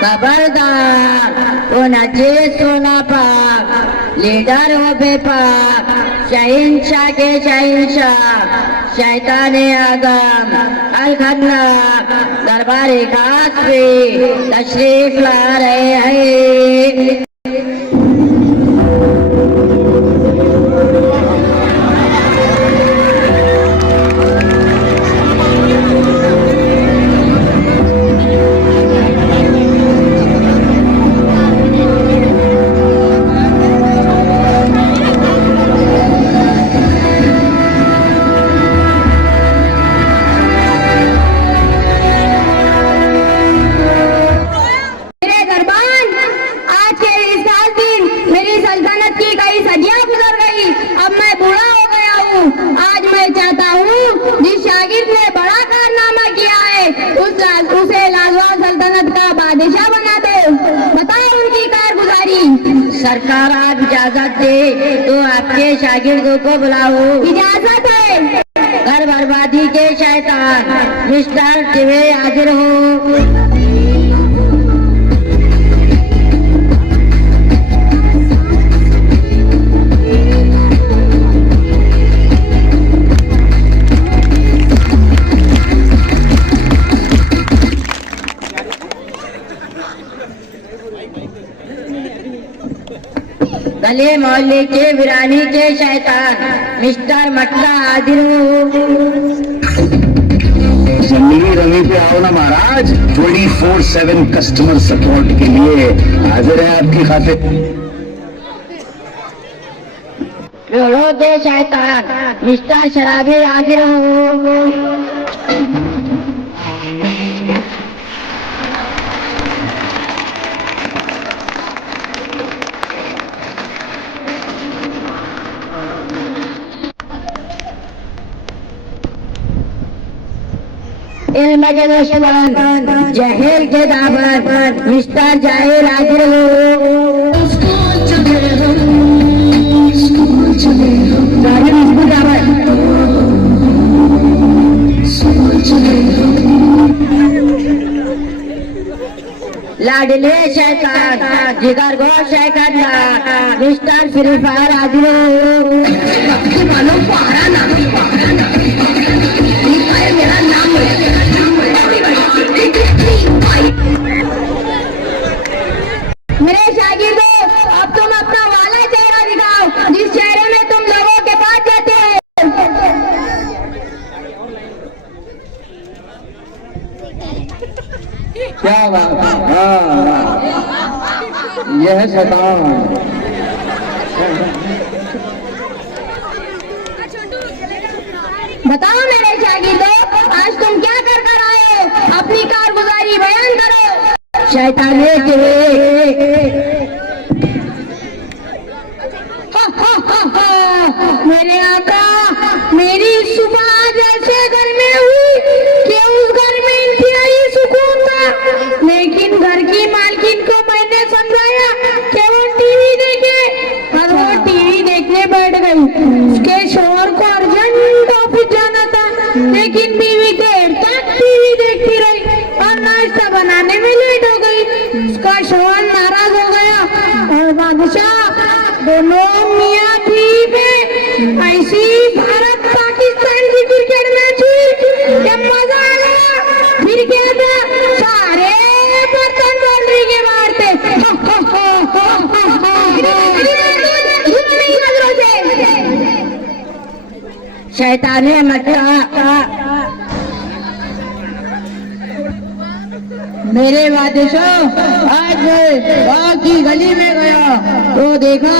खबरदार वो नचे सोना पाक, लीडर हो बेपाक, शहंशाह के शहंशाह, शैताने आगम अल खन्नाक दरबारे खास पे तशरीफ ला रहे हैं। सरकार आप इजाजत दे तो आपके शागिर्दों को बुलाओ। इजाजत है। घर बर्बादी के शैतान मिस्टर टिवे हाजिर हो। गले मोहल्ले के वीरानी के शैतान मिस्टर मटका हाजिर हो। जंगली रवि पे आओ ना महाराज, 24/7 कस्टमर सपोर्ट के लिए हाजिर है आपकी खातिर। लोड़ो दे शैतान मिस्टर शराबी हाजिर हो। इल्म के दुश्मन जहल के दामन मिस्टर जाहिर हाजिर हो। लाडले शैतान जिगर गो शैतान मिस्टर फ्री फायर हाजिर हो। मेरा नाम मेरे शागिर्दों, अब तुम अपना वाला चेहरा दिखाओ जिस चेहरे में तुम लोगों के पास जाते हो। क्या बात है, यह शैतान। बताओ मेरे शागिर्दों, आज तुम क्या कर कर आए हो? अपनी कारगुजारी बयान करो। शैताने के मेरे आका, मेरी सुबह जैसे घर में हुई कि उस घर में इंतहाई सुकून था, लेकिन घर की मालकिन को मैंने समझाया कि वो टीवी देखे और वो टीवी देखने बैठ गई। उसके शोहर को अर्जेंट ऑफिस जाना था, लेकिन बीवी देर तक टीवी देखती रही और नाश्ता बनाने में लेट हो गई। उसका शोहर नाराज हो गया और बादशाह दोनों मियां बीवी ऐसी भारत पाकिस्तान की क्रिकेट मैच हुई क्या मजा आ गया। फिर क्या था, सारे बर्तन बाउंड्री के मारते। शैताने मटका मेरे बादशाह, आज मैं गाँव की गली में गया तो देखा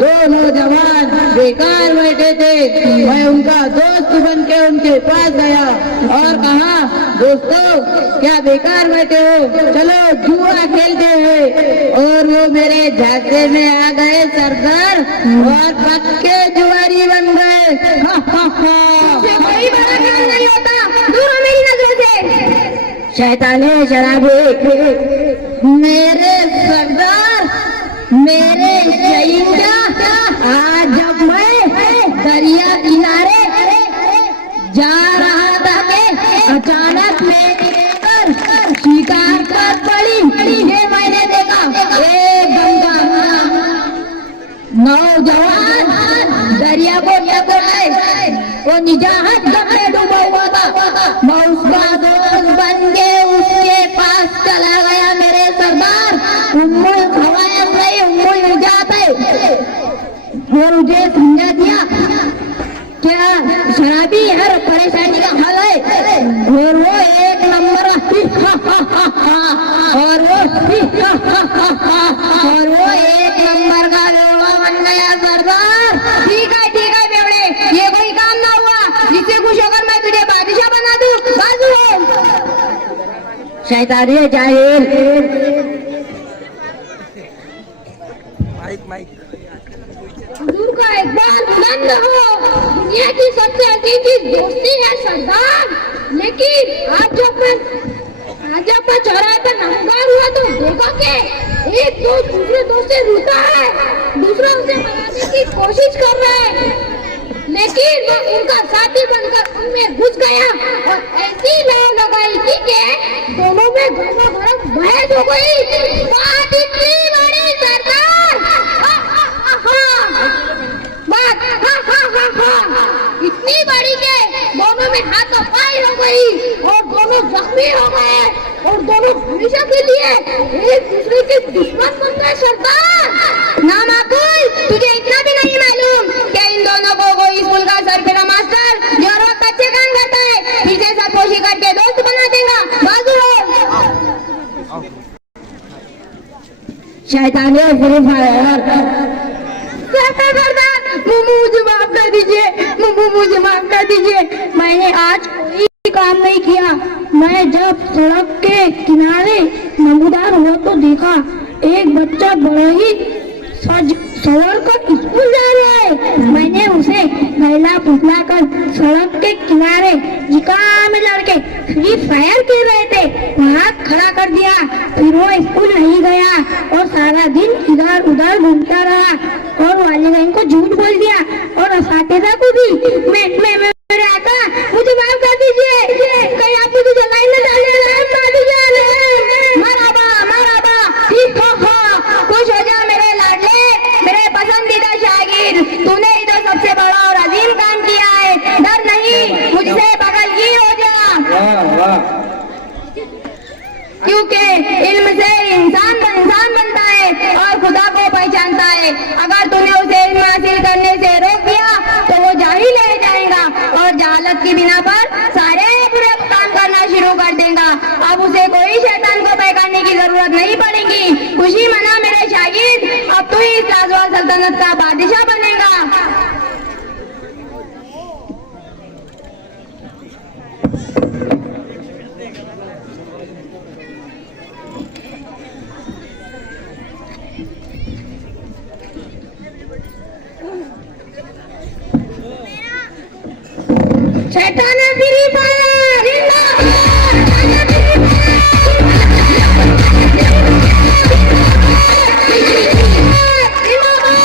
दो नौजवान बेकार बैठे थे। मैं उनका दोस्त बन के उनके पास गया और कहा, दोस्तों क्या बेकार बैठे हो, चलो जुआ खेलते हैं। और वो मेरे झांसे में आ गए सरदार और पक्के जुआरी बन गए। कोई बड़ा काम नहीं होता, दूर हो मेरी नजरों से। शैताने शराबी मेरे सरदार, मेरे शहीदा, आज जब मैं दरिया किनारे जा रहा था कि अचानक मेरे पर शिकार पर पड़ी। जहाज जब में डूबा हुआ था, मैं उसका दोस्त बन के उसके पास चला गया मेरे सरदार। उम्मुल खवायत नहीं, उम्मुल निजात है। वो मुझे समझा दिया क्या शराबी हर परेशानी का हल है, और वो एक नंबर और वो एक नंबर का बेवड़ा बन गया सरदार। ठीक है बेवड़े, ये कोई काम ना हुआ जिससे खुश होकर मैं तुझे बादशाह बना दूं। बाजू हो शैतानी जाहिल। हुजूर का इकबाल बुलंद हो। दुनिया की सबसे अजीब चीज दोस्ती है सरदार, लेकिन आज जब मैं चौराहे पर नमगार हुआ तो देखा कि एक दोस्त दूसरे दोस्त से रूठा है, दूसरा उसे मनाने की कोशिश कर रहा है, लेकिन वो उनका साथी बनकर उनमें घुस गया और ऐसी लौ लगाई कि दोनों में गरमागरम बहस हो गई। बात इतनी बड़ी सरदार, बात इतनी बड़ी के दोनों में हाथापाई हो गई और दोनों जख्मी हो गए और दोनों हमेशा के लिए एक दूसरे के दुश्मन बन गए सरदार। ना माकूल, तुझे इतना भी नहीं मालूम कि इन दोनों को कोई स्कूल का सरफिरा मास्टर जो रोज बच्चे काम करता है फिर से सरपोशी करके दोस्त बना देगा। बाजू हो शैतानी फ्री फायर। मुझे माफ कर दीजिए, मुझे माफ कर दीजिए, मैंने आज कोई काम नहीं किया। मैं जब सड़क के किनारे नमूदार हुआ तो देखा एक बच्चा बड़ा ही सवर कर स्कूल जा रहा है। मैंने उसे नहला पुतला कर सड़क के किनारे जिका में लड़के फ्री फायर खेल रहे थे वहाँ खड़ा कर दिया। फिर वो स्कूल नहीं गया और सारा दिन इधर उधर घूमता रहा और वालिदैन को झूठ बोल दिया और असातिज़ा को भी। मैं मेरे आका मुझे माफ कर दीजिए, कहीं आप मुझे जलाई न डाले। ठीक हो, खुश हो जा मेरे लाडले, मेरे पसंदीदा शागिर, तूने इधर सबसे बड़ा और अजीम काम किया है। डर नहीं, मुझसे बगल की हो जा, क्योंकि इल्म से इंसान बनता है और खुदा को पहचानता है। अगर तूने उसे इल्म हासिल करने से रोक दिया तो वो जाहिल रह जाएगा और जहालत की बिना पर सारे बुरे काम करना शुरू कर देगा। अब उसे कोई शैतान को पहचानने की जरूरत नहीं पड़ेगी। खुशी मना मेरे शागिर्द, अब तू इस लाजवाब सल्तनत का